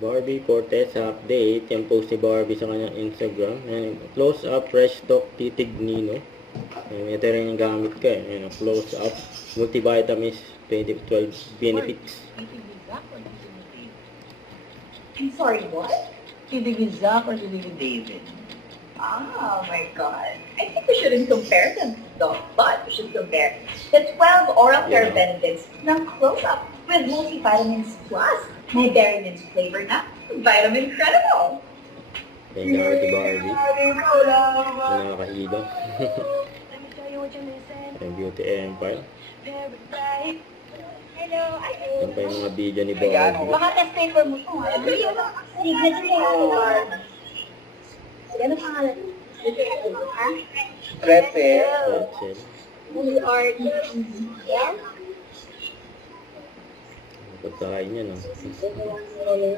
Barbie Cortez update. Yan post si Barbie sa kanyang Instagram. Ayan, close up fresh stock titig Nino. Ayan, ito rin yung gamit ko eh. Ayan, close up multivitamins 2012 benefits. I'm sorry, what? Kidding with Zach or kidding with David? Oh my god. I think we shouldn't compare them though, but we should compare the 12 oral care benefits ng Close Up with multivitamins plus may berry mint flavor na Vitamin Credible. Ayan, gamit si Barbie. Nakakahilo. Ayan, Beauty Empire. Hello, Yan pa yung mga video ni Barbie. baka test paper mo ito ha. Signature. Ano pangalan? Ha? Pretzel. Pretzel. We are yes? Pagkain niya, no? Hindi!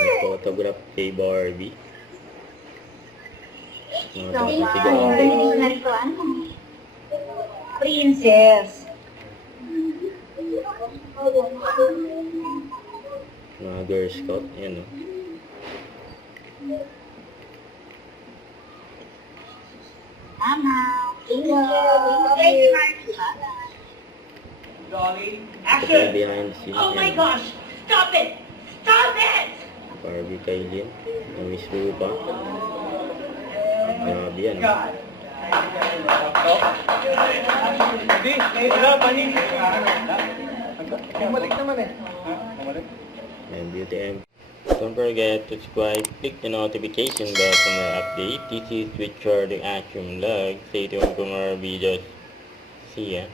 May photograph kay Barbie. Mga Thank tapos si you. Barbie. Princess. Mga Girl Scout. Yan, no? Mama. Thank you. Thank you. Dolly. Ito yung behind the scenes. Oh my Yan. gosh! Stop it! Stop it! Barbie Kailin. Ang Miss Rupa. Grabe yan. Hindi, wala pa rin. Bumalik naman eh. Bumalik? And Beauty Empire. Don't forget to subscribe, click the notification bell for more update. This is Richard the Action Vlog. Stay tuned for more videos. See ya.